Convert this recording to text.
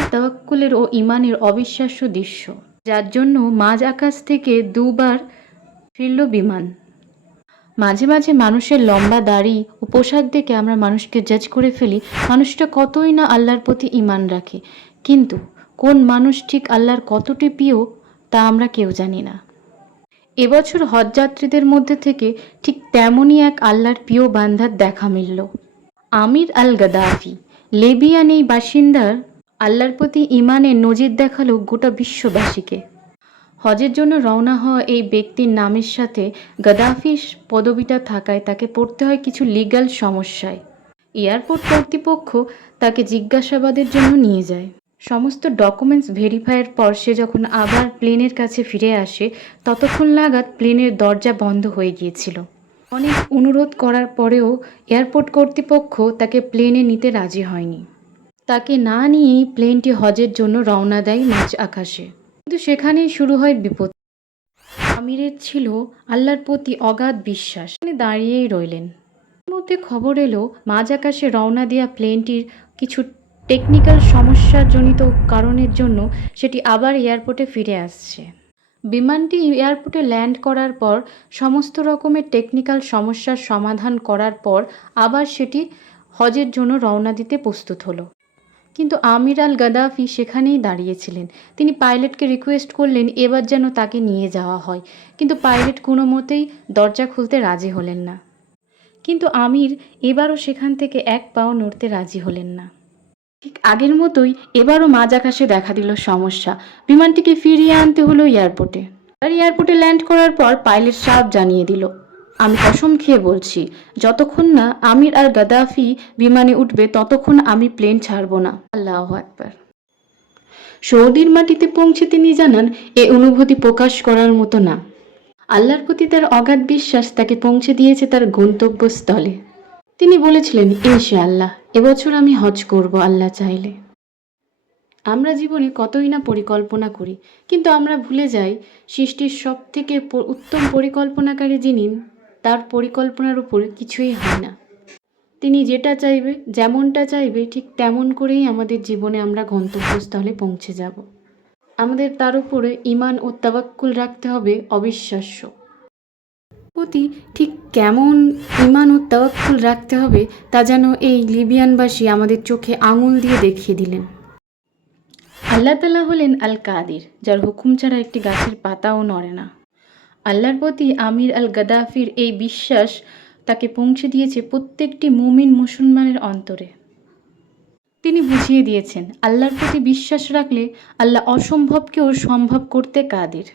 গাদ্দাফির তাওয়াক্কুলের ও ইমানের অবিশ্বাস্য দৃশ্য, যার জন্য মাঝ আকাশ থেকে দুবার ফিরল বিমান। মাঝে মাঝে মানুষের লম্বা দাড়ি ও পোশাক দেখে আমরা মানুষকে জাজ করে ফেলি মানুষটা কতই না আল্লাহর প্রতি ইমান রাখে, কিন্তু কোন মানুষ ঠিক আল্লাহর কতটি প্রিয় তা আমরা কেউ জানি না। এবছর হজযাত্রীদের মধ্যে থেকে ঠিক তেমনই এক আল্লাহর প্রিয় বান্দার দেখা মিলল। আমির আল গাদ্দাফি লিবিয়ান এই বাসিন্দার আল্লাহর প্রতি ইমানের নজির দেখালো গোটা বিশ্ববাসীকে। হজের জন্য রওনা হওয়া এই ব্যক্তির নামের সাথে গাদ্দাফির পদবিটা থাকায় তাকে পড়তে হয় কিছু লিগ্যাল সমস্যায়। এয়ারপোর্ট কর্তৃপক্ষ তাকে জিজ্ঞাসাবাদের জন্য নিয়ে যায়। সমস্ত ডকুমেন্টস ভেরিফাইয়ের পর সে যখন আবার প্লেনের কাছে ফিরে আসে ততক্ষণ নাগাদ প্লেনের দরজা বন্ধ হয়ে গিয়েছিল। অনেক অনুরোধ করার পরেও এয়ারপোর্ট কর্তৃপক্ষ তাকে প্লেনে নিতে রাজি হয়নি। তাকে না নিয়েই প্লেনটি হজের জন্য রওনা দেয় মাঝ আকাশে। কিন্তু সেখানেই শুরু হয় বিপদ। আমিরের ছিল আল্লাহর প্রতি অগাধ বিশ্বাস। তিনি দাঁড়িয়েই রইলেন। এর মধ্যে খবর এলো মাঝ আকাশে রওনা দেওয়া প্লেনটির কিছু টেকনিক্যাল সমস্যাজনিত কারণের জন্য সেটি আবার এয়ারপোর্টে ফিরে আসছে। বিমানটি এয়ারপোর্টে ল্যান্ড করার পর সমস্ত রকমের টেকনিক্যাল সমস্যার সমাধান করার পর আবার সেটি হজের জন্য রওনা দিতে প্রস্তুত হলো। কিন্তু আমির আল গাদ্দাফি সেখানেই দাঁড়িয়েছিলেন। তিনি পাইলটকে রিকোয়েস্ট করলেন এবার যেন তাকে নিয়ে যাওয়া হয়, কিন্তু পাইলট কোনো মতেই দরজা খুলতে রাজি হলেন না। কিন্তু আমির এবারও সেখান থেকে এক পাও নড়তে রাজি হলেন না। ঠিক আগের মতোই এবারও মাঝ আকাশে দেখা দিল সমস্যা। বিমানটিকে ফিরিয়ে আনতে হলো এয়ারপোর্টে। আর এয়ারপোর্টে ল্যান্ড করার পর পাইলট সাহেব জানিয়ে দিল, আমি কসম খেয়ে বলছি যতক্ষণ না আমির আর গাদ্দাফি বিমানে উঠবে ততক্ষণ আমি প্লেন ছাড়ব না। আল্লাহু আকবার। সৌদির মাটিতে পৌঁছে তিনি জানান এ অনুভূতি প্রকাশ করার মতো না। আল্লাহর প্রতি তার অগাধ বিশ্বাস তাকে পৌঁছে দিয়েছে তার গন্তব্যস্থলে। তিনি বলেছিলেন, ইনশাআল্লাহ এবছর আমি হজ করব আল্লাহ চাইলে। আমরা জীবনে কতই না পরিকল্পনা করি, কিন্তু আমরা ভুলে যাই সৃষ্টির সব থেকে উত্তম পরিকল্পনাকারী যিনি, তার পরিকল্পনার উপর কিছুই হয় না। তিনি যেটা চাইবে, যেমনটা চাইবে ঠিক তেমন করেই আমাদের জীবনে আমরা গন্তব্যস্থলে পৌঁছে যাব। আমাদের তার উপরে ইমান ও তাওয়াক্কুল রাখতে হবে অবিশ্বাস্য। প্রতি ঠিক কেমন ইমান ও তাওয়াক্কুল রাখতে হবে তা যেন এই লিবিয়ানবাসী আমাদের চোখে আঙুল দিয়ে দেখিয়ে দিলেন। আল্লাহ তাআলা হলেন আল কাদির, যার হুকুম ছাড়া একটি গাছের পাতাও নড়ে না। আল্লাহর প্রতি আমির আল গাদ্দাফির এই বিশ্বাস তাকে পৌঁছে দিয়েছে প্রত্যেকটি মুমিন মুসলমানের অন্তরে। তিনি বুঝিয়ে দিয়েছেন আল্লাহর প্রতি বিশ্বাস রাখলে আল্লাহ অসম্ভবকেও সম্ভব করতে কাদির।